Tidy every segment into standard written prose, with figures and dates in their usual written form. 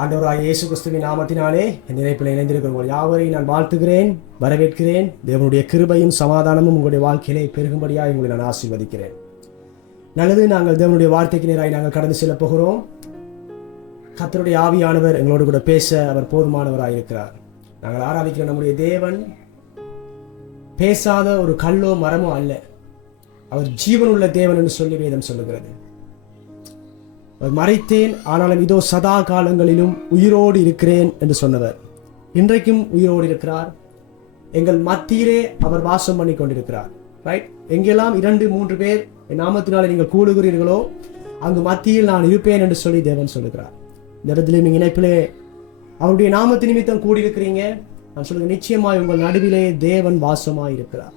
ஆண்டவராகிய இயேசு கிறிஸ்துவின் நாமத்தினாலே இந்த இணைப்பில் இணைந்திருக்கிறவர்கள் யாவரையும் நான் வாழ்த்துகிறேன், வரவேற்கிறேன். தேவனுடைய கிருபையும் சமாதானமும் உங்களுடைய வாழ்க்கையிலே பெருகும்படியாக உங்களை நான் ஆசீர்வதிக்கிறேன். நல்லது, நாங்கள் தேவனுடைய வார்த்தைக்கு நேராக நாங்கள் கடந்து செல்ல போகிறோம். கர்த்தருடைய ஆவியானவர் எங்களோடு கூட பேச அவர் போதுமானவராக இருக்கிறார். நாங்கள் ஆராதிக்கிற நம்முடைய தேவன் பேசாத ஒரு கல்லோ மரமோ அல்ல. அவர் ஜீவனுள்ள தேவன் என்று சொல்லி வேதம் சொல்லுகிறது. அவர் மரித்தேன், ஆனாலும் இதோ சதா காலங்களிலும் உயிரோடு இருக்கிறேன் என்று சொன்னவர் இன்றைக்கும் உயிரோடு இருக்கிறார். எங்கள் மத்தியிலே அவர் வாசம் பண்ணி கொண்டிருக்கிறார். ரைட்? எங்கெல்லாம் 2-3 பேர் என் நாமத்தினாலே நீங்கள் கூடுகிறீர்களோ அங்கு மத்தியில் நான் இருப்பேன் என்று சொல்லி தேவன் சொல்லுகிறார். இந்த இடத்துல நீங்கள் இணைப்பிலே அவருடைய நாமத்து நிமித்தம் கூடியிருக்கிறீங்க. நான் சொல்லுங்க, நிச்சயமாய் உங்கள் நடுவிலே தேவன் வாசமாய் இருக்கிறார்.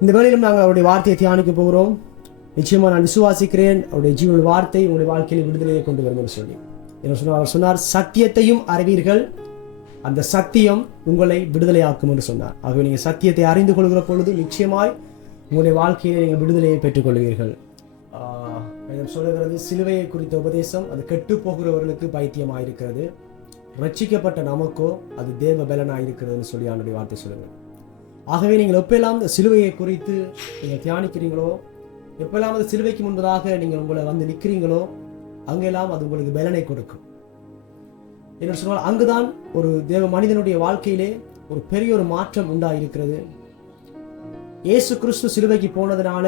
இந்த வேளையிலும் நாங்கள் அவருடைய வார்த்தையை தியானிக்க போகிறோம். நிச்சயமா நான் விசுவாசிக்கிறேன், அவருடைய ஜீவனுடைய வார்த்தை உங்களுடைய வாழ்க்கையில் விடுதலையை கொண்டு வரும் என்று சொல்லி என்ன சொன்னார்? அவர் சொன்னார், சத்தியத்தையும் அறிவீர்கள், அந்த சத்தியம் உங்களை விடுதலையாக்கும் என்று சொன்னார். ஆகவே நீங்கள் சத்தியத்தை அறிந்து கொள்கிற பொழுது நிச்சயமாய் உங்களுடைய வாழ்க்கையை நீங்கள் விடுதலையை பெற்றுக் கொள்வீர்கள். சொல்லுகிறது, சிலுவையை குறித்த உபதேசம் அது கெட்டு போகிறவர்களுக்கு பைத்தியமாயிருக்கிறது, ரட்சிக்கப்பட்ட நமக்கோ அது தேவ பலனாயிருக்கிறதுன்னு சொல்லி அவனுடைய வார்த்தை சொல்லுங்கள். ஆகவே நீங்கள் எப்பெல்லாம் இந்த சிலுவையை குறித்து நீங்கள் தியானிக்கிறீங்களோ, எப்பெல்லாம் அது சிலுவைக்கு முன்பதாக நீங்கள் உங்களை வந்து நிற்கிறீங்களோ, அங்கெல்லாம் அது உங்களுக்கு பலனை கொடுக்கும். என்ன சொன்னால், அங்குதான் ஒரு தேவ மனிதனுடைய வாழ்க்கையிலே ஒரு பெரிய ஒரு மாற்றம் உண்டாயிருக்கிறது. இயேசு கிறிஸ்து சிலுவைக்கு போனதுனால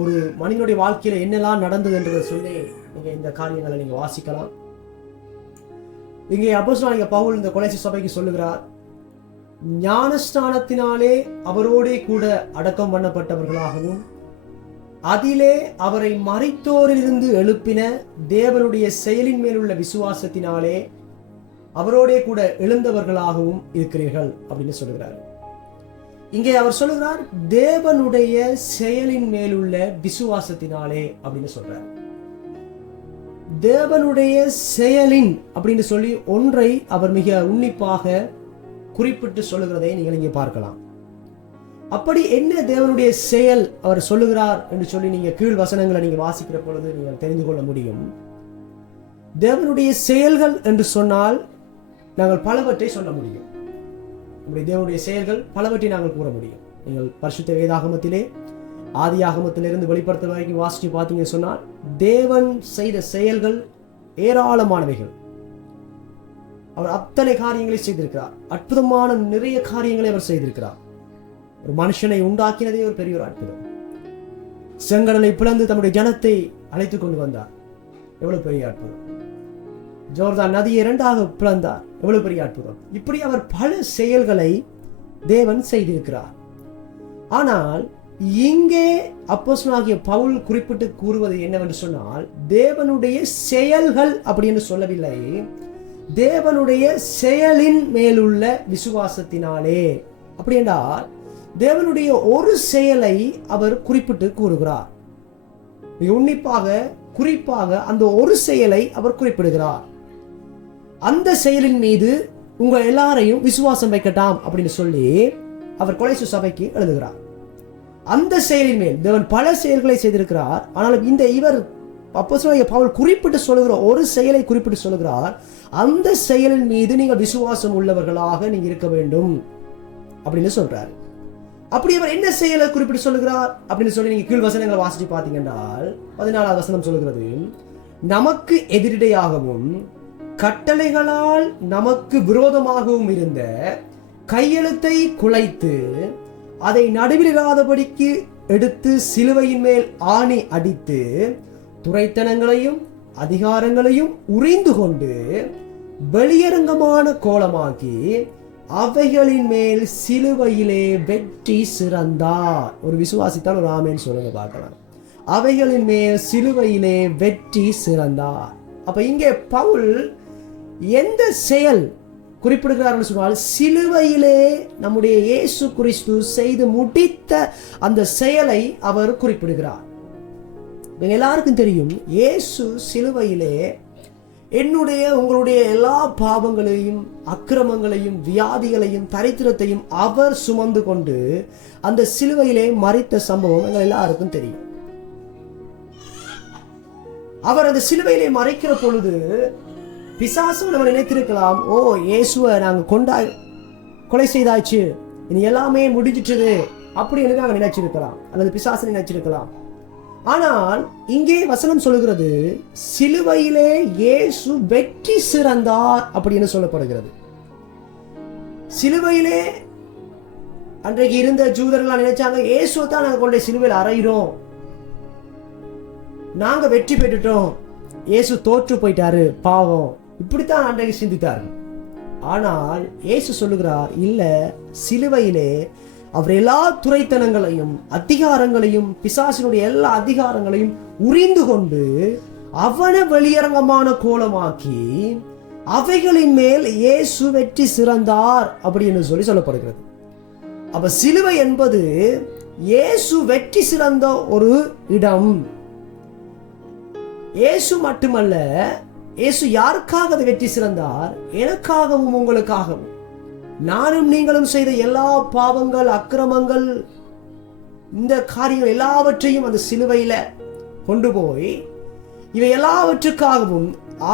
ஒரு மனிதனுடைய வாழ்க்கையில என்னெல்லாம் நடந்தது என்றதை சொல்லி நீங்க இந்த காரியங்களை நீங்க வாசிக்கலாம். இங்கே அப்போஸ்தலனாகிய பவுல் இந்த கொலோசை சபைக்கு சொல்லுகிறார், ஞானஸ்நானத்தினாலே அவரோடே கூட அடக்கம் பண்ணப்பட்டவர்களாகவும் அதிலே அவரை மரித்தோரிலிருந்து எழுப்பின தேவனுடைய செயலின் மேலுள்ள விசுவாசத்தினாலே அவரோடே கூட எழுந்தவர்களாகவும் இருக்கிறீர்கள் அப்படின்னு சொல்லுகிறார். இங்கே அவர் சொல்லுகிறார், தேவனுடைய செயலின் மேலுள்ள விசுவாசத்தினாலே அப்படின்னு சொல்றார். தேவனுடைய செயலின் அப்படின்னு சொல்லி ஒன்றை அவர் மிக உன்னிப்பாக குறிப்பிட்டு சொல்லுகிறதை நீங்கள் இங்கே பார்க்கலாம். அப்படி என்ன தேவனுடைய செயல் அவர் சொல்லுகிறார் என்று சொல்லி நீங்க கீழ் வசனங்களை நீங்க வாசிக்கிற பொழுது நீங்கள் தெரிந்து கொள்ள முடியும். தேவனுடைய செயல்கள் என்று சொன்னால் நாங்கள் பலவற்றை சொல்ல முடியும். நம்முடைய தேவனுடைய செயல்கள் பலவற்றை நாங்கள் கூற முடியும். நீங்கள் பரிசுத்த வேதாகமத்திலே ஆதியாகமத்திலிருந்து வெளிப்படுத்த வரைக்கும் வாசிச்சு பார்த்தீங்கன்னு சொன்னால் தேவன் செய்த செயல்கள் ஏராளமானவைகள். அவர் அத்தனை காரியங்களை செய்திருக்கிறார். அற்புதமான நிறைய காரியங்களை அவர் செய்திருக்கிறார். ஒரு மனுஷனை உண்டாக்கினதே ஒரு பெரிய ஒரு அற்புதம். செங்கடலை பிளந்து தம்முடைய ஜனத்தை அழைத்துக் கொண்டு வந்தார், எவ்வளவு பெரிய அற்புதம். ஜோர்தான் நதியை 2ஆக பிளந்தார், எவ்வளவு பெரிய அற்புதம். இப்படி அவர் பல செயல்களை தேவன் செய்திருக்கிறார். ஆனால் இங்கே அப்போஸ்தலனாகிய பவுல் குறிப்பிட்டு கூறுவது என்னவென்று சொன்னால், தேவனுடைய செயல்கள் அப்படின்னு சொல்லவில்லை, தேவனுடைய செயலின் மேலுள்ள விசுவாசத்தினாலே. அப்படி என்றால் தேவனுடைய ஒரு செயலை அவர் குறிப்பிட்டு கூறுகிறார். மிக உன்னிப்பாக குறிப்பாக அந்த ஒரு செயலை அவர் குறிப்பிடுகிறார். அந்த செயலின் மீது உங்கள் எல்லாரையும் விசுவாசம் வைக்கட்டாம் அப்படின்னு சொல்லி அவர் கொலோசை சபைக்கு எழுதுகிறார். அந்த செயலின் மேல் தேவன் பல செயல்களை செய்திருக்கிறார். ஆனாலும் இந்த இவர் அப்போஸ்தலனாகிய பவுல் குறிப்பிட்டு சொல்லுகிற ஒரு செயலை குறிப்பிட்டு சொல்லுகிறார். அந்த செயலின் மீது நீங்கள் விசுவாசம் உள்ளவர்களாக நீங்க இருக்க வேண்டும் அப்படின்னு சொல்றாரு. அப்படி அவர் என்ன செயலை குறிப்பிட்டு சொல்லுகிறார் அப்படின்னு சொல்லி நீங்க கீழ் வசனங்களை வாசிச்சு பார்த்தீங்கன்னா 14வது வசனம் சொல்லுகிறது, நமக்கு எதிரிடையாகவும் கட்டளைகளால் நமக்கு விரோதமாகவும் இருந்த கையெழுத்தை குலைத்து அதை நடுவிலிராதபடிக்கு எடுத்து சிலுவையின் மேல் ஆணி அடித்து துரைத்தனங்களையும் அதிகாரங்களையும் உரிந்து கொண்டு வெளியரங்கமான கோலமாக்கி அவைகளின் மேல் சிலுவையிலே வெற்றி சிறந்தார். ஒரு விசுவாசித்தால் ஒரு ஆமேன் சொல்லுங்க பார்க்கலாம். அவைகளின் மேல் சிலுவையிலே வெற்றி சிறந்தார். அப்ப இங்கே பவுல் எந்த செயல் குறிப்பிடுகிறார் சொன்னால், சிலுவையிலே நம்முடைய இயேசு கிறிஸ்து செய்து முடித்த அந்த செயலை அவர் குறிப்பிடுகிறார். எல்லாருக்கும் தெரியும், இயேசு சிலுவையிலே என்னுடைய உங்களுடைய எல்லா பாவங்களையும் அக்கிரமங்களையும் வியாதிகளையும் தரித்திரத்தையும் அவர் சுமந்து கொண்டு அந்த சிலுவையிலே மரித்த சம்பவம் எங்கள் எல்லாருக்கும் தெரியும். அவர் அந்த சிலுவையிலே மறைக்கிற பொழுது பிசாசு நம்ம நினைத்திருக்கலாம், ஓ இயேசுவை நாங்க கொலை செய்தாச்சு, இனி எல்லாமே முடிஞ்சிட்டது அப்படின்னு நாங்க நினைச்சிருக்கலாம், அல்லது பிசாசு நினைச்சிருக்கலாம். ஆனால் இங்கே வசனம் சொல்லுகிறது, சிலுவையிலே இயேசு வெற்றி சிறந்தார் அப்படின்னு சொல்லப்படுகிறது. சிலுவையிலே அன்றைக்கு இருந்த ஜூதர்கள் நினைச்சாங்க, இயேசுவை தான் நாங்க கொண்டு சிலுவையில் அறையிறோம், நாங்க வெற்றி பெற்றுட்டோம், இயேசு தோற்று போயிட்டாரு பாவம், இப்படித்தான் அன்றைக்கு சிந்தித்தார்கள். ஆனால் இயேசு சொல்லுகிறார், இல்ல, சிலுவையிலே அவர் எல்லா துரைத்தனங்களையும் அதிகாரங்களையும் பிசாசினுடைய எல்லா அதிகாரங்களையும் உரிந்து கொண்டு அவனை வெளியரங்கமான கோலமாக்கி அவைகளின் மேல் இயேசு வெற்றி சிறந்தார் அப்படின்னு சொல்லப்படுகிறது. அப்ப சிலுவை என்பது இயேசு வெற்றி சிறந்த ஒரு இடம். இயேசு மட்டுமல்ல, இயேசு யாருக்காக அதை வெற்றி சிறந்தார்? எனக்காகவும் உங்களுக்காகவும். நானும் நீங்களும் செய்த எல்லா பாவங்கள், அக்கிரமங்கள், இந்த காரியங்கள் எல்லாவற்றையும் அந்த சிலுவையில கொண்டு போய் இவை எல்லாவற்றுக்காகவும்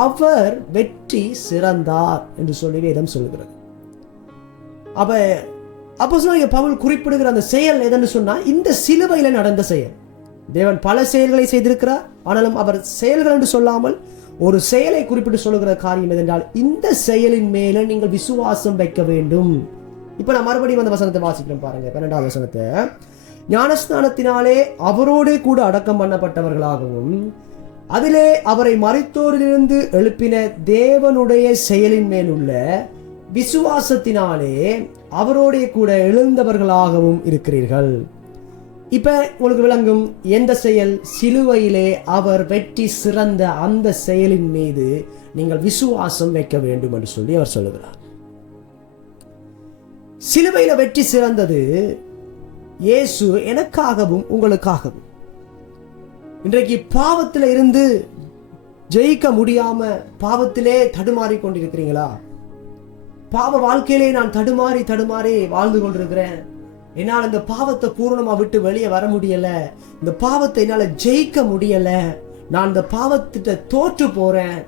அவர் வெற்றி சிறந்தார் என்று சொல்லி வேதம் சொல்லுகிறது. அப்போஸ்தலனாகிய பவுல் குறிப்பிடுகிற அந்த செயல் எதன்னு சொன்னா, இந்த சிலுவையில நடந்த செயல். தேவன் பல செயல்களை செய்திருக்கிறார், ஆனாலும் அவர் செயல்கள் என்று சொல்லாமல் ஒரு செயலை குறிப்பிட்டு சொல்லுகிற காரியம் எதென்றால், இந்த செயலின் மேல நீங்கள் விசுவாசம் வைக்க வேண்டும். இப்ப நான் மறுபடியும் அந்த வசனத்தை வாசிக்கிறேன் பாருங்க, 12வது வசனத்தை. ஞானஸ்நானத்தினாலே அவரோடு கூட அடக்கம் பண்ணப்பட்டவர்களாகவும் அதிலே அவரை மரித்தோரிலிருந்து எழுப்பின தேவனுடைய செயலின் மேல் உள்ள விசுவாசத்தினாலே அவரோட கூட எழுந்தவர்களாகவும் இருக்கிறீர்கள். இப்ப உங்களுக்கு விளங்கும் எந்த செயல்? சிலுவையிலே அவர் வெற்றி சிறந்த அந்த செயலின் மீது நீங்கள் விசுவாசம் வைக்க வேண்டும் என்று சொல்லி அவர் சொல்லுகிறார். சிலுவையில வெற்றி சிறந்தது இயேசு எனக்காகவும் உங்களுக்காகவும். இன்றைக்கு பாவத்தில இருந்து ஜெயிக்க முடியாம பாவத்திலே தடுமாறி கொண்டிருக்கிறீங்களா? பாவ வாழ்க்கையிலே நான் தடுமாறி வாழ்ந்து கொண்டிருக்கிறேன், என்னால் இந்த பாவத்தை பூரணமா விட்டு வெளியே வர முடியல, இந்த பாவத்தை என்னால ஜெயிக்க முடியல, நான் இந்த பாவத்திட்ட தோற்று போறேன்,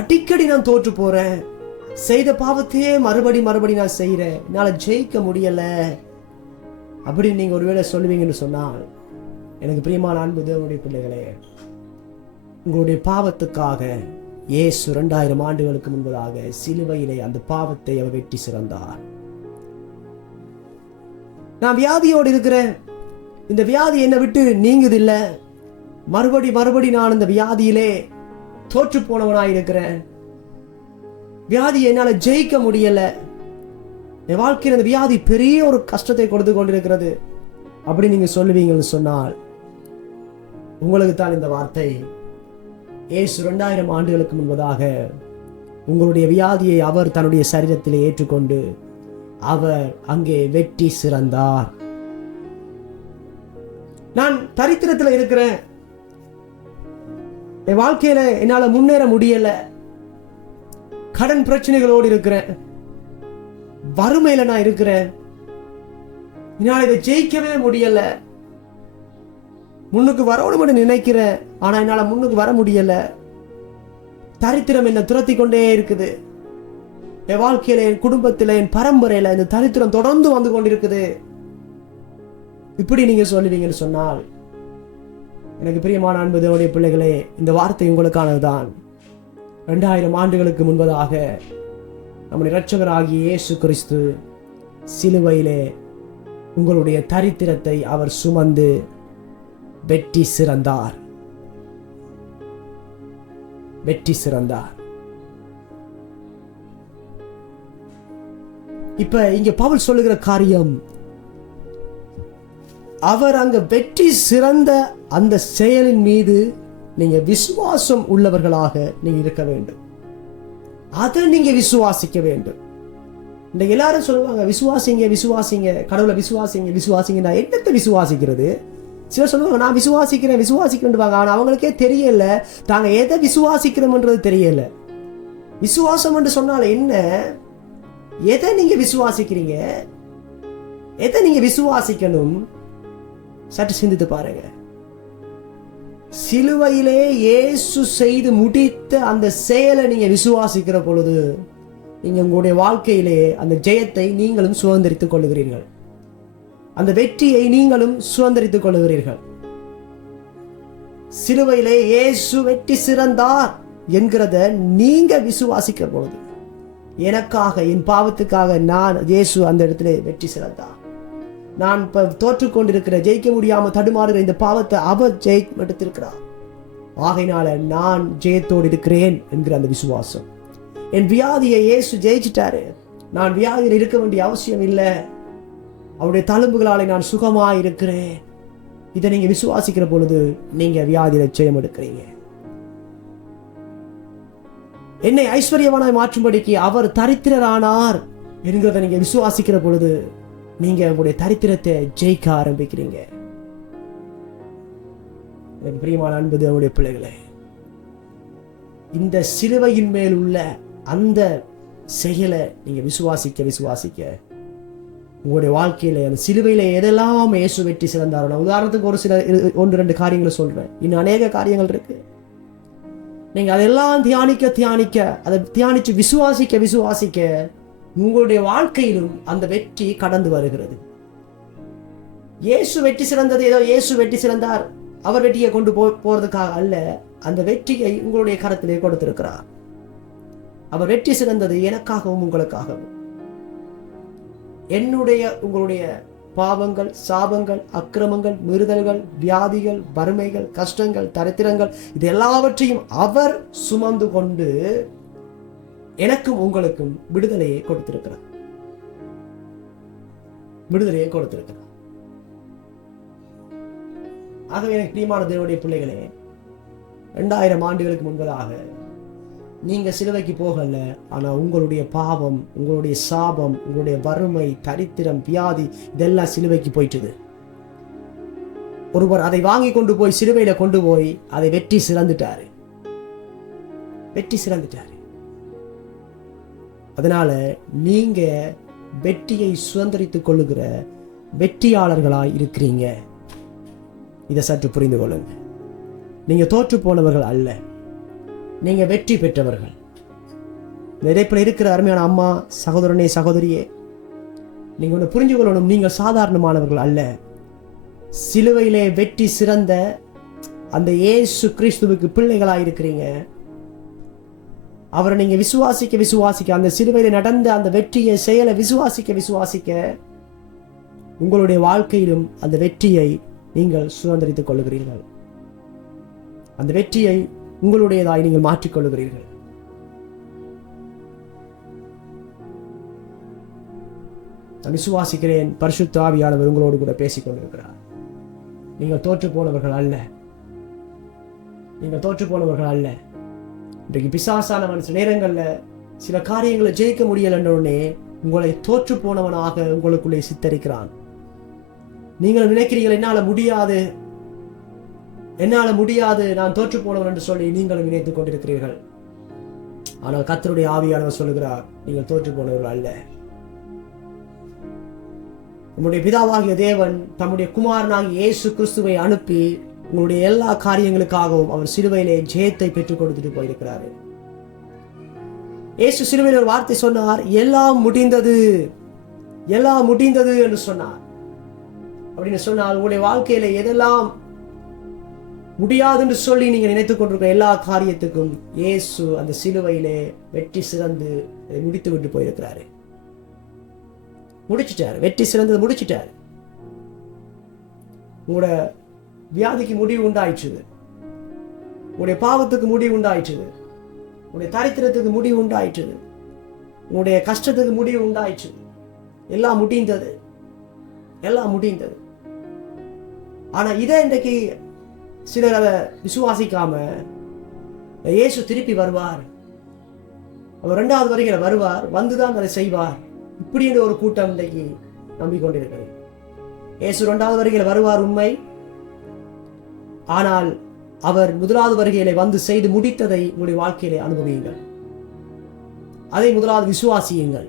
அடிக்கடி நான் தோற்று போறேன், செய்த பாவத்தையே மறுபடி நான் செய்யறேன், என்னால ஜெயிக்க முடியல அப்படின்னு நீங்க ஒருவேளை சொல்லுவீங்கன்னு சொன்னால், எனக்கு பிரியமான அன்பு தேவனுடைய பிள்ளைகளே, உங்களுடைய பாவத்துக்காக இயேசு 2000 ஆண்டுகளுக்கு முன்பதாக சிலுவையிலே அந்த பாவத்தை அவர் வெற்றி சிறந்தார். நான் வியாதியோடு இருக்கிறேன், இந்த வியாதி என்னை விட்டு நீங்குதில்ல, மறுபடி நான் இந்த வியாதியிலே தோற்று போனவனாயிருக்கிறேன், வியாதி என்னால ஜெயிக்க முடியல, என் வாழ்க்கையில் இந்த வியாதி பெரிய ஒரு கஷ்டத்தை கொடுத்து கொண்டிருக்கிறது அப்படி நீங்க சொல்லுவீங்கன்னு சொன்னால், உங்களுக்கு தான் இந்த வார்த்தை. இயேசு 2000 ஆண்டுகளுக்கு முன்பதாக உங்களுடைய வியாதியை அவர் தன்னுடைய சரீரத்திலே ஏற்றுக்கொண்டு அவர் அங்கே வெற்றி சிறந்தார். நான் தரித்திரத்தில் இருக்கிறேன், என் வாழ்க்கையில என்னால முன்னேற முடியல, கடன் பிரச்சனைகளோடு இருக்கிறேன், வறுமையில நான் இருக்கிறேன், என்னால் இதை ஜெயிக்கவே முடியல, முன்னுக்கு வரணும்னு நினைக்கிறேன், ஆனா என்னால முன்னுக்கு வர முடியல, தரித்திரம் என்ன துரத்தி கொண்டே இருக்குது, என் வாழ்க்கையில, என் குடும்பத்துல, என் பரம்பரையில இந்த தரித்திரம் தொடர்ந்து வந்து கொண்டிருக்குது, இப்படி நீங்க சொல்லுவீங்கன்னு சொன்னால், எனக்கு பிரியமான அன்பு தேவனுடைய பிள்ளைகளே, இந்த வார்த்தை உங்களுக்கானதுதான். 2000 ஆண்டுகளுக்கு முன்பதாக நம்முடைய இரட்சகராகிய இயேசு கிறிஸ்து சிலுவையிலே உங்களுடைய தரித்திரத்தை அவர் சுமந்து வெற்றி சிறந்தார். இப்ப இங்க பவுல் சொல்லுகிற காரியம், அவர் அங்க வெற்றி சிறந்த அந்த செயலின் மீது நீங்க விசுவாசம் உள்ளவர்களாக நீங்க இருக்க வேண்டும். அதை நீங்க விசுவாசிக்க வேண்டும். இந்த எல்லாரும் சொல்லுவாங்க, விசுவாசிங்க, கடவுளை விசுவாசிங்க. நான் என்னத்தை விசுவாசிக்கிறது? சிலர் சொல்லுவாங்க, நான் விசுவாசிக்கிறேன், ஆனா அவங்களுக்கே தெரியல தாங்க எதை விசுவாசிக்கிறோம்ன்றது தெரியல. விசுவாசம் என்று சொன்னால என்ன? எதை நீங்க விசுவாசிக்கிறீங்க, எதை நீங்க விசுவாசிக்கணும்? சற்று சிந்தித்து பாருங்க. சிலுவையிலே இயேசு செய்து முடித்த அந்த செயலை நீங்க விசுவாசிக்கிற பொழுது நீங்க உங்களுடைய வாழ்க்கையிலே அந்த ஜெயத்தை நீங்களும் சுதந்திரித்துக் கொள்ளுகிறீர்கள். அந்த வெற்றியை நீங்களும் சுதந்திரித்துக் கொள்ளுகிறீர்கள். சிலுவையிலே இயேசு வெற்றி சிறந்தார் என்கிறத நீங்க விசுவாசிக்கிற பொழுது, எனக்காக என் பாவத்துக்காக இயேசு அந்த இடத்துல வெற்றி சிறந்தார், நான் இப்ப தோற்றுக்கொண்டிருக்கிற ஜெயிக்க முடியாம தடுமாறுகிற இந்த பாவத்தை அவர் எடுத்திருக்கிறார், ஆகையினால நான் ஜெயத்தோடு இருக்கிறேன் என்கிற அந்த விசுவாசம். என் வியாதியை இயேசு ஜெயிச்சிட்டாரு, நான் வியாதியில் இருக்க வேண்டிய அவசியம் இல்லை, அவருடைய தழும்புகளாலே நான் சுகமாய் இருக்கிறேன். இதை நீங்க விசுவாசிக்கிற பொழுது நீங்க வியாதியில ஜெயம் எடுக்கிறீங்க. என்னை ஐஸ்வர்யவானாய் மாற்றும்படிக்கு அவர் தரித்திரரானார் என்கிறத நீங்க விசுவாசிக்கிற பொழுது நீங்க உங்களுடைய தரித்திரத்தை ஜெயிக்க ஆரம்பிக்கிறீங்க. எனக்கு பிரியமான அன்பு அவருடைய பிள்ளைகளே, இந்த சிலுவையின் மேல் உள்ள அந்த செயலை நீங்க விசுவாசிக்க உங்களுடைய வாழ்க்கையில அந்த சிலுவையில எதெல்லாம் இயேசு வெற்றி சிறந்தாரோ, நான் உதாரணத்துக்கு ஒரு சில 1-2 காரியங்களை சொல்றேன், இன்னும் அநேக காரியங்கள் இருக்கு. நீங்க அதெல்லாம் தியானிக்க அதை தியானிச்சு விசுவாசிக்க உங்களுடைய வாழ்க்கையிலும் அந்த வெற்றி கடந்து வருகிறது. இயேசு வெற்றி சிறந்தது ஏதோ இயேசு வெற்றி சிறந்தார் அவர் வெற்றியை கொண்டு போறதுக்காக அல்ல, அந்த வெற்றியை உங்களுடைய கரத்திலே கொடுத்திருக்கிறார். அவர் வெற்றி சிறந்தது எனக்காகவும் உங்களுக்காகவும். உங்களுடைய பாவங்கள், சாபங்கள், அக்கிரமங்கள், மீறுதல்கள், வியாதிகள், வறுமைகள், கஷ்டங்கள், தரித்திரங்கள், இது எல்லாவற்றையும் அவர் சுமந்து கொண்டு எனக்கும் உங்களுக்கும் விடுதலையை கொடுத்திருக்கிறார். ஆகவே எனக்கு பிரியமான தேவனுடைய பிள்ளைகளே, 2000 ஆண்டுகளுக்கு முன்பதாக நீங்க சிலுவைக்கு போகல, ஆனா உங்களுடைய பாவம், உங்களுடைய சாபம், உங்களுடைய வறுமை, தரித்திரம், வியாதி இதெல்லாம் சிலுவைக்கு போயிட்டுது. ஒருவர் அதை வாங்கி கொண்டு போய் சிலுவையில கொண்டு போய் அதை வெற்றி சிறந்துட்டாரு. அதனால நீங்க வெற்றியை சுதந்திரித்துக் கொள்ளுகிற வெற்றியாளர்களாய் இருக்கிறீங்க. இதை சற்று புரிந்து கொள்ளுங்க. நீங்க தோற்று போனவர்கள் அல்ல, நீங்க வெற்றி பெற்றவர்கள். இடைப்பில் இருக்கிற அருமையான அம்மா, சகோதரனே, சகோதரியே, நீங்க ஒன்று புரிஞ்சு கொள்ளணும், நீங்கள் சாதாரணமானவர்கள் அல்ல. சிலுவையிலே வெற்றி சிறந்த அந்த இயேசு கிறிஸ்துவுக்கு பிள்ளைகளாக இருக்கிறீங்க. அவரை நீங்க விசுவாசிக்க அந்த சிலுவையில நடந்த அந்த வெற்றியை செயலை விசுவாசிக்க உங்களுடைய வாழ்க்கையிலும் அந்த வெற்றியை நீங்கள் சுதந்திரித்துக் கொள்ளுகிறீர்கள். அந்த வெற்றியை உங்களுடையதாய் நீங்கள் மாற்றிக்கொள்ளுகிறீர்கள். நான் விசுவாசிக்கிறேன், பரிசுத்த ஆவியானவர் உங்களோடு கூட பேசிக் கொண்டிருக்கிறார். நீங்கள் தோற்று போனவர்கள் அல்ல. இன்றைக்கு பிசாசானவன் சில நேரங்கள்ல சில காரியங்களை ஜெயிக்க முடியலன்றே உங்களை தோற்று போனவனாக உங்களுக்குள்ளே சித்தரிக்கிறான். நீங்கள் நினைக்கிறீர்கள் என்னால முடியாது, நான் தோற்று போனவன் என்று சொல்லி நீங்களும் நினைத்துக் கொண்டிருக்கிறீர்கள். ஆனால் கர்த்தருடைய ஆவியானவர் சொல்லுகிறார், நீங்கள் தோற்று போனவர்கள் அல்ல. உங்களுடைய பிதாவாகிய தேவன் தம்முடைய குமாரனாகிய இயேசு கிறிஸ்துவை அனுப்பி உங்களுடைய எல்லா காரியங்களுக்காகவும் அவர் சிலுவையிலே ஜெயத்தை பெற்றுக் கொடுத்துட்டு போயிருக்கிறாரு. இயேசு சிலுவையில் ஒரு வார்த்தை சொன்னார், எல்லாம் முடிந்தது என்று சொன்னார். அப்படின்னு சொன்னால் உங்களுடைய வாழ்க்கையில எதெல்லாம் முடியாது என்று சொல்லி நீங்க நினைத்துக் கொண்டிருக்கிற எல்லா காரியத்துக்கும் இயேசு அந்த சிலுவையிலே வெற்றி சிறந்து முடித்து விட்டு போயிருக்கிறாரு. வெற்றி சிறந்தது முடிச்சிட்டாரு. உங்களோட வியாதிக்கு முடிவு உண்டாயிற்று, உங்களுடைய பாவத்துக்கு முடிவு உண்டாயிற்று, உங்களுடைய தரித்திரத்துக்கு முடிவு உண்டாயிற்று, உங்களுடைய கஷ்டத்துக்கு முடிவு உண்டாயிற்று. எல்லாம் முடிந்தது. ஆனா இதை இன்றைக்கு சிலர் அதை விசுவாசிக்காம, இயேசு திருப்பி வருவார், அவர் 2வது வருகையில வருவார், வந்துதான் அதை செய்வார், இப்படி என்ற ஒரு கூட்டம் இன்றைக்கு நம்பிக்கொண்டிருக்கிறது. இயேசு 2வது வருகையில வருவார் உண்மை, ஆனால் அவர் 1வது வருகையிலே வந்து செய்து முடித்ததை உங்களுடைய வாழ்க்கையிலே அனுபவியுங்கள். அதை முதலாவது விசுவாசியுங்கள்.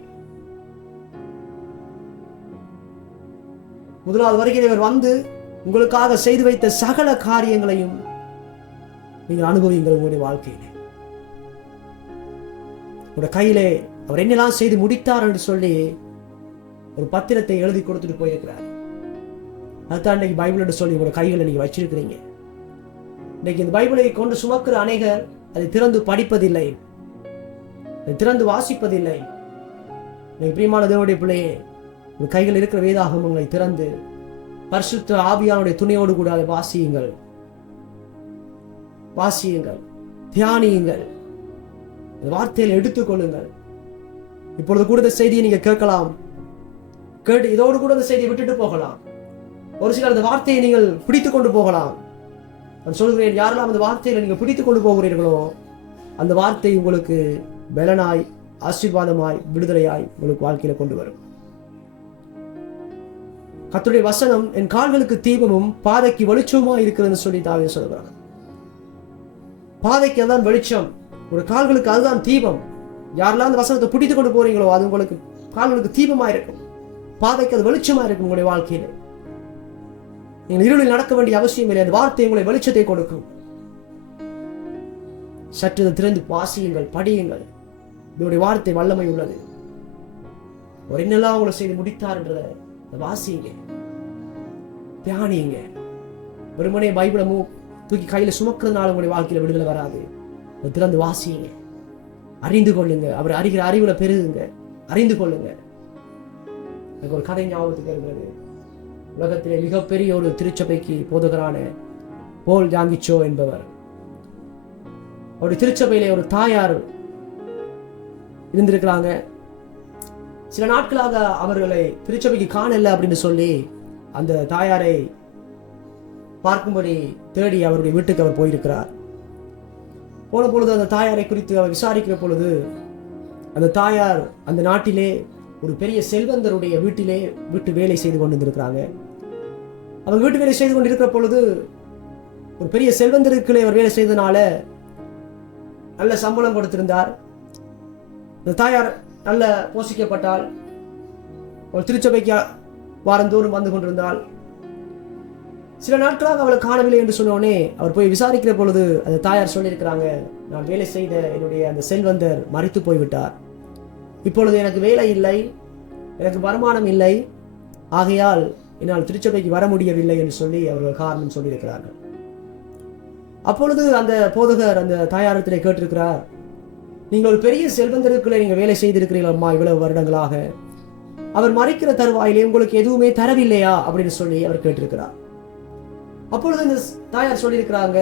1வது வருகையிலே அவர் வந்து உங்களுக்காக செய்து வைத்த சகல காரியங்களையும் நீங்கள் அனுபவிங்கள் உங்களுடைய வாழ்க்கையிலே. உங்களுடைய கையிலே அவர் என்னெல்லாம் செய்து முடித்தார் என்று சொல்லி ஒரு பத்திரத்தை எழுதி கொடுத்துட்டு போயிருக்கிறார். அதுதான் இன்னைக்கு பைபிள் என்று சொல்லி உங்களுடைய கைகளை நீங்க வச்சிருக்கிறீங்க. இன்னைக்கு இந்த பைபிளை கொண்டு சுமக்கிற அநேகர் அதை திறந்து படிப்பதில்லை, அதை திறந்து வாசிப்பதில்லை. இன்னைக்கு பிரியமான தேவனுடைய பிள்ளையே, உங்கள் கைகள் இருக்கிற வேதாகமங்களை திறந்து பரிசுத்த ஆவியானுடைய துணையோடு கூட அதை வாசியுங்கள், தியானியுங்கள், வார்த்தையில் எடுத்துக்கொள்ளுங்கள். இப்பொழுது கூட இந்த செய்தியை நீங்க கேட்கலாம், கேட்டு இதோடு கூட இந்த செய்தியை விட்டுட்டு போகலாம். ஒரு சிலர் அந்த வார்த்தையை நீங்கள் பிடித்துக் கொண்டு போகலாம். நான் சொல்கிறேன், யாரெல்லாம் அந்த வார்த்தையில நீங்க பிடித்துக் கொண்டு போகிறீர்களோ அந்த வார்த்தை உங்களுக்கு பலனாய், ஆசீர்வாதமாய், விடுதலையாய் உங்களுக்கு வாழ்க்கையில கொண்டு வரும். கர்த்தருடைய வசனம் என் கால்களுக்கு தீபமும் பாதைக்கு வெளிச்சமா இருக்கிறதுன்னு சொல்லி தாவீது சொல்கிறார். பாதைக்கு அதான் வெளிச்சம், ஒரு கால்களுக்கு அதுதான் தீபம். யாரெல்லாம் அந்த வசனத்தை பிடித்துக் கொண்டு போறீங்களோ அது உங்களுக்கு கால்களுக்கு தீபமா இருக்கும், பாதைக்கு அது வெளிச்சமா இருக்கும். உங்களுடைய வாழ்க்கையில நீங்கள் இருளில் நடக்க வேண்டிய அவசியம் இல்லை. அந்த வார்த்தை உங்களை வெளிச்சத்தை கொடுக்கும். சற்று திறந்து வாசியுங்கள், படியுங்கள். இதனுடைய வார்த்தை வல்லமை உள்ளது. ஒரு என்னெல்லாம் உங்களை செய்து முடித்தார் என்ற வாசியுங்க, தியானியுங்க. வெறுமனே பைபிளை தூக்கி கையில சுமக்கிறதுனால உங்களுடைய வாழ்க்கையில விடுதலை வராது. திறந்து வாசியுங்க, அறிந்து கொள்ளுங்க. அவர் அறிகிற அறிவுல பெருகுங்க, அறிந்து கொள்ளுங்க. எனக்கு ஒரு கதை ஞாபகத்துக்கு இருக்கிறது. உலகத்திலே மிகப்பெரிய ஒரு திருச்சபைக்கு போதகரான போல் ஜாங்கிச்சோ என்பவர், அவருடைய திருச்சபையிலே ஒரு தாயார் இருந்திருக்கிறாங்க. சில நாட்களாக அவர்களை திருச்சபைக்கு காணல அப்படின்னு சொல்லி அந்த தாயாரை பார்க்கும்படி தேடி அவருடைய வீட்டுக்கு அவர் போயிருக்கிறார். போன பொழுது அந்த தாயாரை குறித்து அவர் விசாரிக்கிற பொழுது அந்த தாயார் அந்த நாட்டிலே ஒரு பெரிய செல்வந்தருடைய வீட்டு வேலை செய்து கொண்டிருக்கிறாங்க. அவர் வீட்டு வேலை செய்து கொண்டிருக்கிற பொழுது ஒரு பெரிய செல்வந்தருக்குள்ளே அவர் வேலை செய்தனால நல்ல சம்பளம் கொடுத்திருந்தார். இந்த தாயார் நல்ல போஷிக்கப்பட்டால், ஒரு திருச்சபைக்கு வாரந்தோறும் வந்து கொண்டிருந்தால். சில நாட்களாக அவளை காணவில்லை என்று சொன்னோடனே அவர் போய் விசாரிக்கிற பொழுது அந்த தாயார் சொல்லியிருக்கிறாங்க, நான் வேலை செய்த என்னுடைய அந்த செல்வந்தர் மரித்து போய்விட்டார். இப்பொழுது எனக்கு வேலை இல்லை, எனக்கு வருமானம் இல்லை, ஆகையால் என்னால் திருச்சபைக்கு வர முடியவில்லை என்று சொல்லி அவர்கள் காரணம் சொல்லியிருக்கிறார்கள். அப்பொழுது அந்த போதகர் அந்த தாயாரத்திலே கேட்டிருக்கிறார், நீங்கள் ஒரு பெரிய செல்வந்தருக்குள்ளே நீங்கள் வேலை செய்திருக்கிறீர்கள் அம்மா இவ்வளவு வருடங்களாக, அவர் மறிக்கிற தருவாயிலே உங்களுக்கு எதுவுமே தரவில்லையா அப்படின்னு சொல்லி அவர் கேட்டிருக்கிறார். அப்பொழுது இந்த தாயார் சொல்லியிருக்கிறாங்க,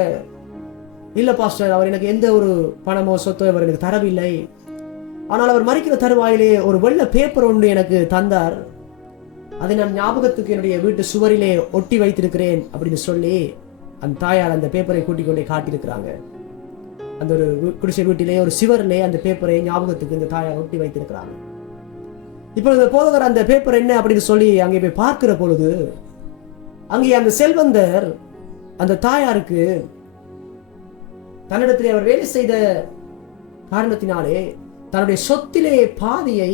இல்ல பாஸ்டர், அவர் எனக்கு எந்த ஒரு பணமோ சொத்தோ அவர் எனக்கு தரவில்லை. ஆனால் அவர் மறிக்கிற தருவாயிலே ஒரு வெள்ளை பேப்பர் ஒன்று எனக்கு தந்தார், அதை நான் ஞாபகத்துக்கு என்னுடைய வீட்டு சுவரிலே ஒட்டி வைத்திருக்கிறேன் அப்படின்னு சொல்லி அந்த தாயார் அந்த பேப்பரை கூட்டிக் கொண்டே காட்டியிருக்கிறாங்க. அந்த ஒரு குடிசை வீட்டிலே ஒரு சிவரிலே அந்த பேப்பரை ஞாபகத்துக்கு இந்த தாயார் ஒட்டி வைத்திருக்கிறாங்க. இப்போ இந்த போதகர் அந்த பேப்பர் என்ன அப்படின்னு சொல்லி அங்கே போய் பார்க்கிற பொழுது அங்கே அந்த செல்வந்தர் அந்த தாயாருக்கு தன்னிடத்திலே அவர் வேலை செய்த காரணத்தினாலே தன்னுடைய சொத்திலே பாதியை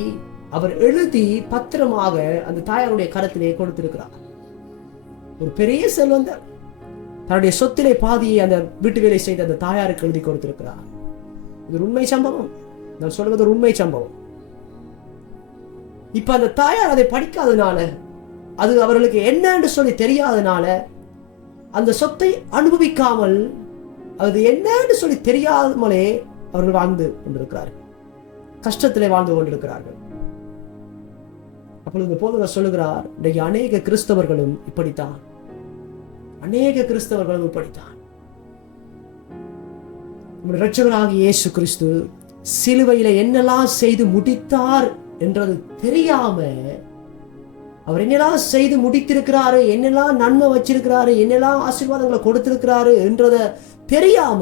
அவர் எழுதி பத்திரமாக அந்த தாயாருடைய கரத்திலே கொடுத்திருக்கிறார். ஒரு பெரிய செல்வந்தர் தன்னுடைய சொத்திலே பாதியை அந்த வீட்டு வேலை செய்த அந்த தாயாருக்கு எழுதி கொடுத்திருக்கிறார். இது ஒரு உண்மை சம்பவம், நான் சொல்வது ஒரு உண்மை சம்பவம். இப்ப அந்த தாயார் அதை படிக்காதனால, அது அவர்களுக்கு என்னன்னு சொல்லி தெரியாதனால, அந்த சொத்தை அனுபவிக்காமல், அது என்னன்னு சொல்லி தெரியாமலே அவர்கள் வாழ்ந்து கொண்டிருக்கிறார்கள், கஷ்டத்திலே வாழ்ந்து கொண்டிருக்கிறார்கள். அப்பொழுது போதகர் சொல்லுகிறார், இன்றைக்கு அநேக கிறிஸ்தவர்களும் இப்படித்தான், நம்முடைய இரட்சகராகிய இயேசு கிறிஸ்து சிலுவையில என்னெல்லாம் செய்து முடித்தார் என்றது தெரியாம, அவர் என்னெல்லாம் செய்து முடித்திருக்கிறாரு, என்னெல்லாம் நன்மை வச்சிருக்கிறாரு, என்னெல்லாம் ஆசீர்வாதங்களை கொடுத்திருக்கிறாரு என்றத தெரியாம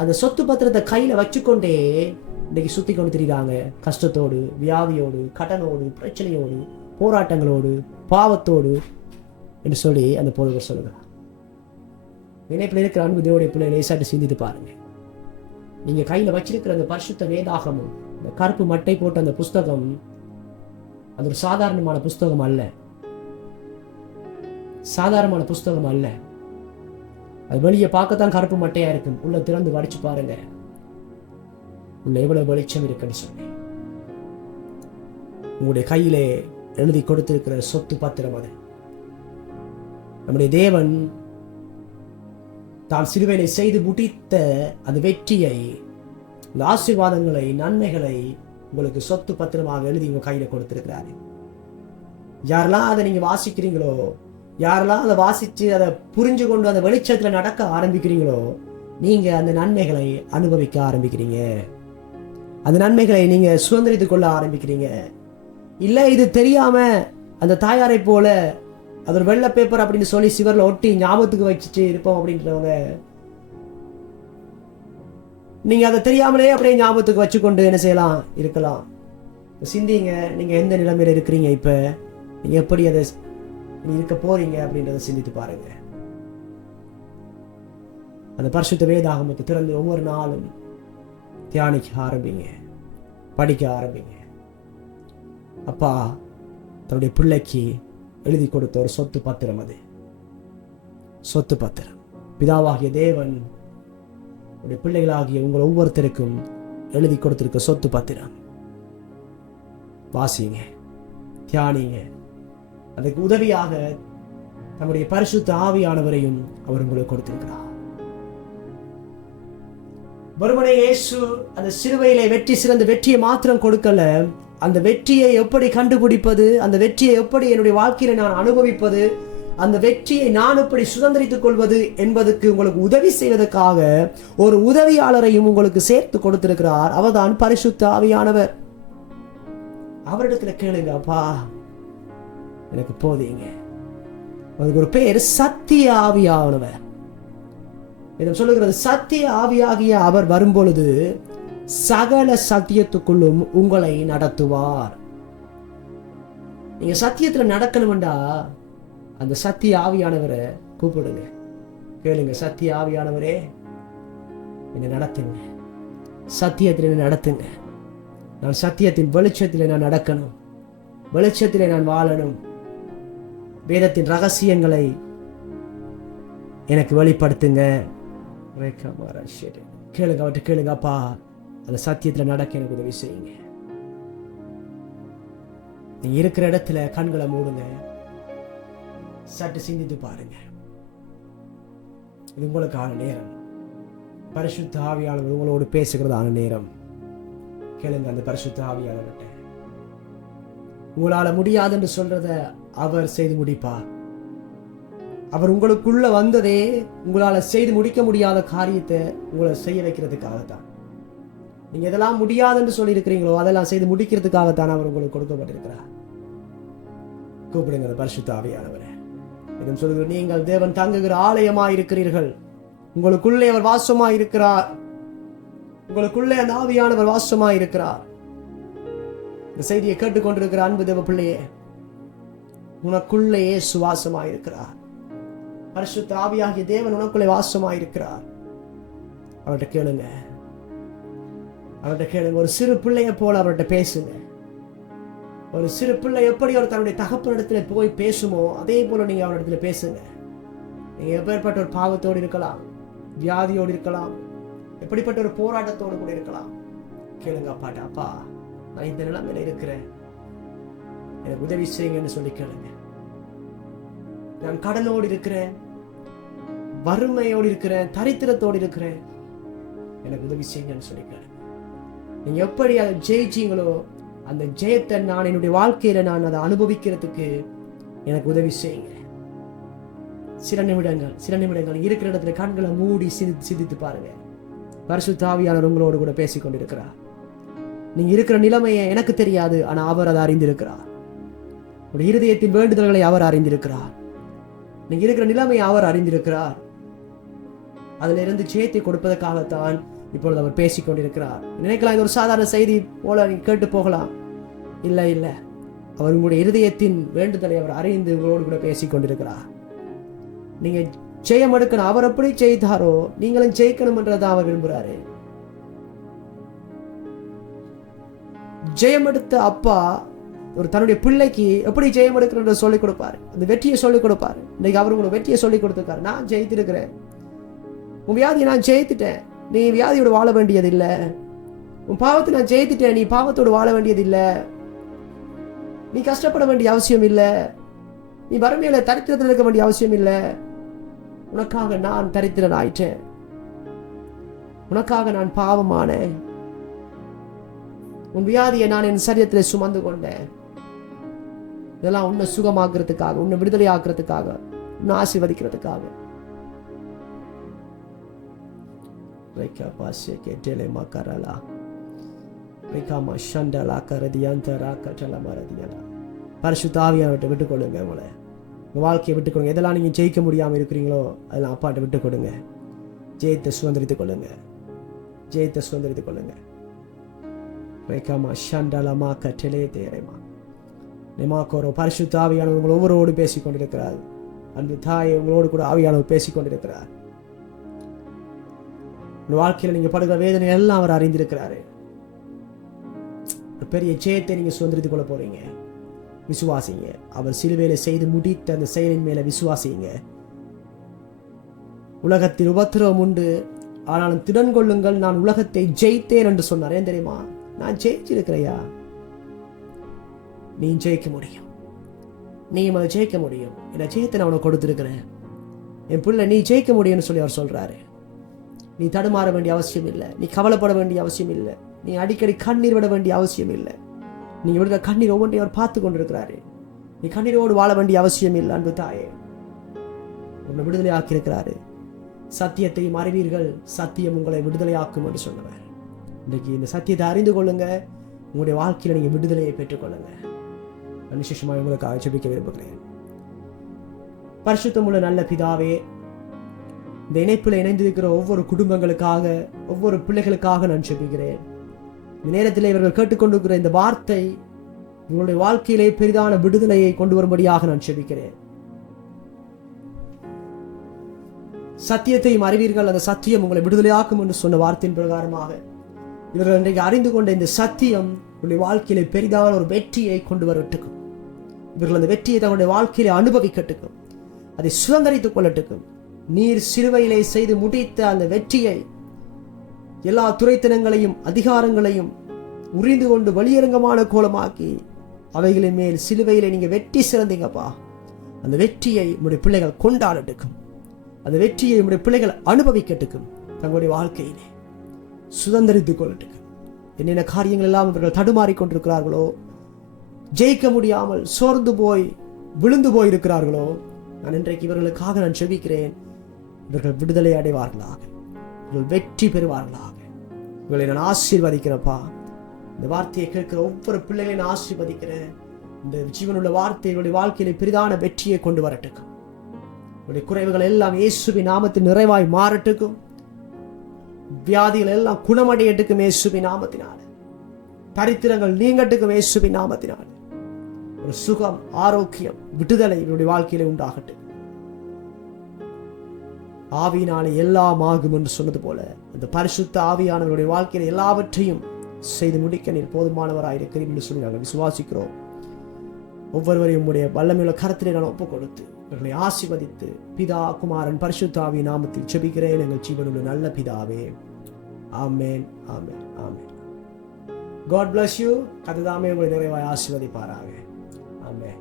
அந்த சொத்து பத்திரத்தை கையில வச்சுக்கொண்டே இன்னைக்கு சுத்தி கொண்டு திரிகிறாங்க. கஷ்டத்தோடு, வியாதியோடு, கடனோடு, பிரச்சனையோடு, போராட்டங்களோடு, பாவத்தோடு என்று சொல்லி அந்த போதகர் சொல்லுகிறார். இணைப்பில் இருக்கிற அன்பு தேவனுடைய பிள்ளைகளை லேசாட்டு சிந்தித்து பாருங்க. நீங்க கையில வச்சிருக்கிற அந்த பரிசுத்த வேதாகமும், இந்த கருப்பு மட்டை போட்ட அந்த புஸ்தகம், அது ஒரு சாதாரணமான புஸ்தகம் அல்ல, சாதாரணமான புஸ்தகம் அல்ல. அது வெளியே பார்க்கத்தான் கருப்பு மட்டையா இருக்கும், உள்ள திறந்து வடிச்சு பாருங்க, உள்ள எவ்வளவு வெளிச்சம் இருக்குன்னு சொல்லி. உங்களுடைய கையிலே எழுதி கொடுத்திருக்கிற சொத்து பத்திரம் அது. நம்முடைய தேவன் தான் சிலுவையிலே செய்து முடித்த அந்த வெற்றியை, இந்த ஆசீர்வாதங்களை, நன்மைகளை உங்களுக்கு சொத்து பத்திரமாக எழுதி உங்க கையில கொடுத்திருக்கிறாரு. யாரெல்லாம் அதை நீங்க வாசிக்கிறீங்களோ, யாரெல்லாம் அதை வாசிச்சு அதை புரிஞ்சு கொண்டு அந்த வெளிச்சத்துல நடக்க ஆரம்பிக்கிறீங்களோ, நீங்க அந்த நன்மைகளை அனுபவிக்க ஆரம்பிக்கிறீங்க. அந்த நன்மைகளை நீங்க சுதந்திரித்துக் கொள்ள ஆரம்பிக்கிறீங்க. இல்ல இது தெரியாம அந்த தாயாரை போல அது ஒரு வெள்ளை பேப்பர் அப்படின்னு சொல்லி சிவர்ல ஒட்டி ஞாபகத்துக்கு வச்சுட்டு இருப்போம் அப்படின்றவங்க, நீங்க அதை தெரியாமலே அப்படியே ஞாபகத்துக்கு வச்சுக்கொண்டு என்ன செய்யலாம், இருக்கலாம். சிந்திங்க, நீங்க எந்த நிலைமையில இருக்கிறீங்க, இப்ப நீங்க எப்படி அதை இருக்க போறீங்க அப்படின்றத சிந்தித்து பாருங்க. அந்த பரிசுத்த வேதாகமத்தை திறந்து ஒவ்வொரு நாளும் தியானிக்க ஆரம்பிங்க, படிக்க ஆரம்பிங்க. அப்பா தன்னுடைய பிள்ளைக்கு எழுதி கொடுத்த ஒரு சொத்து பத்திரம் அது. சொத்து பத்திரம் பிதாவாகிய தேவன் உடைய பிள்ளைகளாகிய உங்கள் ஒவ்வொருத்தருக்கும் எழுதி கொடுத்திருக்க சொத்து பத்திரம். வாசிங்க, தியானிங்க. அதுக்கு உதவியாக நம்முடைய பரிசுத்த ஆவியானவரையும் அவர் உங்களுக்கு கொடுத்திருக்கிறார். வெறுமனே இயேசு அந்த சிலுவையிலே வெற்றி சிறந்த வெற்றியை மாத்திரம் கொடுக்கல, அந்த வெற்றியை எப்படி கண்டுபிடிப்பது, அந்த வெற்றியை எப்படி என்னுடைய வாழ்க்கையில நான் அனுபவிப்பது, அந்த வெற்றியை நான் எப்படி சுதந்திரித்துக் கொள்வது என்பதற்கு உங்களுக்கு உதவி செய்வதற்காக ஒரு உதவியாளரையும் உங்களுக்கு சேர்த்து கொடுத்திருக்கிறார். அவர்தான் பரிசுத்த ஆவியானவர். அவரிடத்துல கேளுங்க, அப்பா எனக்கு போதீங்க. அதுக்கு ஒரு பேர் சத்திய ஆவியானவர். இதை சொல்லுகிறது, சத்திய ஆவியாகிய அவர் வரும்பொழுது சகல சத்தியத்துக்குள்ளும் உங்களை நடத்துவார். நீங்க சத்தியத்துல நடக்கணும்டா அந்த சத்திய ஆவியானவரை கூப்பிடுங்க, கேளுங்க. சத்திய ஆவியானவரே என்னை நடத்துங்க, சத்தியத்தில் என்னை நடத்துங்க. நான் சத்தியத்தின் வெளிச்சத்தில் நான் நடக்கணும், வெளிச்சத்திலே நான் வாழணும். வேதத்தின் ரகசியங்களை எனக்கு வெளிப்படுத்துங்க. கேளுங்க, அவற்றை கேளுங்க. அப்பா அந்த சத்தியத்துல நடக்க எனக்கு உதவி செய்யுங்க. நீங்க இருக்கிற இடத்துல கண்களை மூடுங்க, சற்று சிந்தித்து பாருங்க. இது உங்களுக்கான நேரம். பரிசுத்த ஆவியானவர் உங்களோடு பேசுகிறதான நேரம். கேளுங்க அந்த பரிசுத்த ஆவியானவர்கிட்ட. உங்களால முடியாது என்று சொல்றத அவர் செய்து முடிப்பார். அவர் உங்களுக்குள்ள வந்ததே உங்களால செய்து முடிக்க முடியாத காரியத்தை உங்களை செய்ய வைக்கிறதுக்காகத்தான். நீங்க எதெல்லாம் முடியாது என்று சொல்லி இருக்கிறீங்களோ அதெல்லாம் செய்து முடிக்கிறதுக்காகத்தான் அவர் உங்களுக்கு கொடுக்கப்பட்டிருக்கிறார். கூப்பிடுங்க பரிசுத்த ஆவியானவரே. இதன் சொல்லுகிற, நீங்கள் தேவன் தங்குகிற ஆலயமாய் இருக்கிறீர்கள். உங்களுக்குள்ளே அவர் வாசமாய் இருக்கிறார். உங்களுக்குள்ளே அந்த ஆவியானவர் வாசமாய் இருக்கிறார். இந்த செய்தியை கேட்டுக்கொண்டிருக்கிற அன்பு தேவ பிள்ளையே, உனக்குள்ளே இயேசு வாசமாய் இருக்கிறார். பரிசுத்த ஆவியாகிய தேவன் உனக்குள்ளே வாசமாய் இருக்கிறார். அவர்கிட்ட கேளுங்க, அவர்கிட்ட கேளுங்க. ஒரு சிறு பிள்ளைய போல அவர்கிட்ட பேசுங்க. ஒரு சிறு பிள்ளை எப்படி அவர் தன்னுடைய தகப்பனிடத்துல போய் பேசுமோ அதே போல நீங்க அவரிடத்துல பேசுங்க. நீங்க எப்பேற்பட்ட ஒரு பாவத்தோடு இருக்கலாம், வியாதியோடு இருக்கலாம், எப்படிப்பட்ட ஒரு போராட்டத்தோடு கூட இருக்கலாம். கேளுங்க அப்பாட்ட, அப்பா நான் இந்த நிலைமையில இருக்கிறேன், எனக்கு உதவி செய்யுங்கன்னு சொல்லி கேளுங்க. நான் கடனோடு இருக்கிறேன், வறுமையோடு இருக்கிறேன், தரித்திரத்தோடு இருக்கிறேன், எனக்கு உதவி செய்யுங்கன்னு சொல்லி கேளுங்க. நீங்க எப்படி அதை ஜெயிச்சீங்களோ அந்த ஜெயத்தை நான் என்னுடைய வாழ்க்கையில நான் அதை அனுபவிக்கிறதுக்கு எனக்கு உதவி செய்யுங்க. சில நிமிடங்கள் இருக்கிற இடத்துல கண்களை மூடி சிந்தித்து பாருங்க. பரிசுத்த ஆவியானவர் உங்களோடு கூட பேசிக் கொண்டிருக்கிறார். நீங்க இருக்கிற நிலைமையை எனக்கு தெரியாது, ஆனா அவர் அதை அறிந்திருக்கிறார். உடைய இருதயத்தின் வேண்டுதல்களை அவர் அறிந்திருக்கிறார். நீங்க இருக்கிற நிலைமையை அவர் அறிந்திருக்கிறார். அதுல இருந்து ஜெயத்தை கொடுப்பதற்காகத்தான் இப்பொழுது அவர் பேசிக் கொண்டிருக்கிறார். நினைக்கலாம் இது ஒரு சாதாரண செய்தி போல நீங்க கேட்டு போகலாம். இல்ல இல்ல, அவர் உங்களுடைய இருதயத்தின் வேண்டுதலை அவர் அறிந்து உங்களோடு கூட பேசிக் கொண்டிருக்கிறார். நீங்க ஜெயம் எடுக்கணும். அவர் எப்படி ஜெயித்தாரோ நீங்களும் ஜெயிக்கணும் என்றதான் அவர் விரும்புகிறாரு. ஜெயம் எடுத்த அப்பா ஒரு தன்னுடைய பிள்ளைக்கு எப்படி ஜெயம் எடுக்கிறத சொல்லிக் கொடுப்பாரு, அந்த வெற்றியை சொல்லிக் கொடுப்பாரு. இன்னைக்கு அவர் உங்களுக்கு வெற்றியை சொல்லிக் கொடுத்துருக்காரு. நான் ஜெயித்திருக்கிறேன், உன் வியாதியை நான் ஜெயித்துட்டேன், நீ வியாதியோடு வாழ வேண்டியதில்லை. உன் பாவத்தை நான் ஜெயித்துட்டேன், நீ பாவத்தோடு வாழ வேண்டியதில்லை. நீ கஷ்டப்பட வேண்டிய அவசியம் இல்லை. நீ வறுமையில தரித்திரத்தில் இருக்க வேண்டிய அவசியம் இல்லை. உனக்காக நான் தரித்திரன் ஆயிட்டேன். உனக்காக நான் பாவமானேன். உன் வியாதியை நான் என் சரீரத்தில் சுமந்து கொண்டேன். இதெல்லாம் உன்னை சுகமாக்குறதுக்காக, உன்னை விடுதலை ஆக்குறதுக்காக, உன்னை ஆசீர்வதிக்கிறதுக்காக. பரிசுத்த ஆவியானவர்கிட்ட விட்டுக் கொடுங்க. உங்களை உங்கள் வாழ்க்கையை விட்டுக் கொடுங்க. எதெல்லாம் நீங்கள் ஜெயிக்க முடியாமல் இருக்கிறீங்களோ அதெல்லாம் அப்பாட்ட விட்டுக் கொடுங்க. ஜெயத்தை சுதந்திரித்துக் கொள்ளுங்க. ஜெயத்தை சுதந்திரித்துக் கொள்ளுங்க. பரிசுத்த ஆவியானவர் உங்கள் ஒவ்வொருவரோடு பேசிக் கொண்டிருக்கிறார். அன்பு தாயை, உங்களோடு கூட ஆவியானவர் பேசிக் கொண்டிருக்கிறார். உங்கள் வாழ்க்கையில் நீங்க படுகிற வேதனை எல்லாம் அவர் அறிந்திருக்கிறாரு. பெரிய ஜெயத்தை நீங்க சுதந்திரித்துக் கொள்ள போறீங்க. விசுவாசிங்க. அவர் சிலுவையில செய்து முடித்த அந்த செயலின் மேல விசுவாசிங்க. உலகத்தில் உபத்திரவம் உண்டு, ஆனாலும் திடன் கொள்ளுங்கள், நான் உலகத்தை ஜெயித்தேன் என்று சொன்னார். ஏன் தெரியுமா? நான் ஜெயிச்சிருக்கிறையா, நீ ஜெயிக்க முடியும். நீ அதை ஜெயிக்க முடியும். என்ன ஜெயத்தை நான் உனக்கு கொடுத்திருக்கிறேன். என் பிள்ளை, நீ ஜெயிக்க முடியும்னு சொல்லி அவர் சொல்றாரு. நீ தடுமாற வேண்டிய அவசியம் இல்லை. நீ கவலைப்பட வேண்டிய அவசியம் இல்லை. நீ அடிக்கடி கண்ணீர் விட வேண்டிய அவசியம் இல்லை. நீ விடுற கண்ணீர் ஒவ்வொன்றையும் அவர் பார்த்து கொண்டிருக்கிறாரு. நீ கண்ணீரோடு வாழ வேண்டிய அவசியம் இல்லை. அன்பு தாயே, உன்னை விடுதலை ஆக்கியிருக்கிறாரு. சத்தியத்தையும் அறிவீர்கள், சத்தியம் உங்களை விடுதலை ஆக்கும் என்று சொன்னவர். இன்றைக்கு இந்த சத்தியத்தை அறிந்து கொள்ளுங்க. உங்களுடைய வாழ்க்கையில் நீங்க விடுதலையை பெற்றுக்கொள்ளுங்க. விசேஷமாக உங்களுக்காக ஜெபிக்க விரும்புகிறேன். பரிசுத்தமுள்ள நல்ல பிதாவே, இந்த இணைப்பில் இணைந்திருக்கிற ஒவ்வொரு குடும்பங்களுக்காக, ஒவ்வொரு பிள்ளைகளுக்காக நான் ஜெபிக்கிறேன். இந்த நேரத்தில் இவர்கள் கேட்டுக்கொண்டிருக்கிற இந்த வார்த்தை உங்களுடைய வாழ்க்கையிலே பெரிதான விடுதலையை கொண்டு வரும்படியாக நான் ஜெபிக்கிறேன். சத்தியத்தையும் அறிவீர்கள், அந்த சத்தியம் உங்களை விடுதலையாக்கும் என்று சொன்ன வார்த்தையின் பிரகாரமாக இவர்கள் இன்றைக்கு அறிந்து கொண்ட இந்த சத்தியம் உங்களுடைய வாழ்க்கையிலே பெரிதான ஒரு வெற்றியை கொண்டு வரட்டுக்கும். இவர்கள் அந்த வெற்றியை தங்களுடைய வாழ்க்கையிலே அனுபவிக்கட்டுக்கும், அதை சுதந்திரித்துக் கொள்ளட்டுக்கும். நீர் சிலுவையிலே செய்து முடித்த அந்த வெற்றியை, எல்லா துரைத்தனங்களையும் அதிகாரங்களையும் உறிந்து கொண்டு வெளியரங்கமான கோலமாக்கி அவைகளின் மேல் சிலுவையிலே நீங்க வெற்றி சிறந்தீங்கப்பா. அந்த வெற்றியை உங்களுடைய பிள்ளைகள் கொண்டாடட்டுக்கும். அந்த வெற்றியை உங்களுடைய பிள்ளைகள் அனுபவிக்கட்டுக்கும். தங்களுடைய வாழ்க்கையிலே சுதந்திரித்துக் கொள்ளட்டுக்கும். என்னென்ன காரியங்கள் எல்லாம் இவர்கள் தடுமாறி கொண்டிருக்கிறார்களோ, ஜெயிக்க முடியாமல் சோர்ந்து போய் விழுந்து போயிருக்கிறார்களோ, நான் இன்றைக்கு இவர்களுக்காக நான் ஜெபிக்கிறேன். இவர்கள் விடுதலை அடைவார்களாக, இவர்கள் வெற்றி பெறுவார்களாக. இவர்களை நான் ஆசீர்வதிக்கிறேன்ப்பா. இந்த வார்த்தையை கேட்கிற ஒவ்வொரு பிள்ளைகளையும் நான் ஆசீர்வதிக்கிறேன். இந்த ஜீவனுள்ள வார்த்தை இவருடைய வாழ்க்கையில பெரிதான வெற்றியை கொண்டு வரட்டுக்கும். இவருடைய குறைவுகள் எல்லாம் இயேசுவின் நாமத்தில் நிறைவாய் மாறட்டுக்கும். வியாதிகள் எல்லாம் குணமடையட்டுக்கும் இயேசுவின் நாமத்தினால. தரித்திரங்கள் நீங்கட்டுக்கும் இயேசுவின் நாமத்தினால. ஒரு சுகம், ஆரோக்கியம், விடுதலை இவருடைய வாழ்க்கையில உண்டாகட்டும். ஆவியினாலே எல்லாம் ஆகும் என்று சொன்னது போல அந்த பரிசுத்த ஆவியானவருடைய வாழ்க்கையில எல்லாவற்றையும் செய்து முடிக்க நீர் போதுமானவராயிருக்கிறீர் என்று சொல்லி நாங்கள் விசுவாசிக்கிறோம். ஒவ்வொருவரையும் உடைய வல்லமையுள்ள கரத்திலே நான் ஒப்புக் கொடுத்து இவர்களை ஆசீர்வதித்து பிதா, குமாரன், பரிசுத்த ஆவி நாமத்தில் ஜெபிக்கிறேன் எங்கள் ஜீவனுள்ள நல்ல பிதாவே. ஆமென், ஆமென், ஆமென். God bless you. கர்த்தர் தாமே உங்களை நிறைவாய் ஆசீர்வதிப்பாராக. ஆமென்.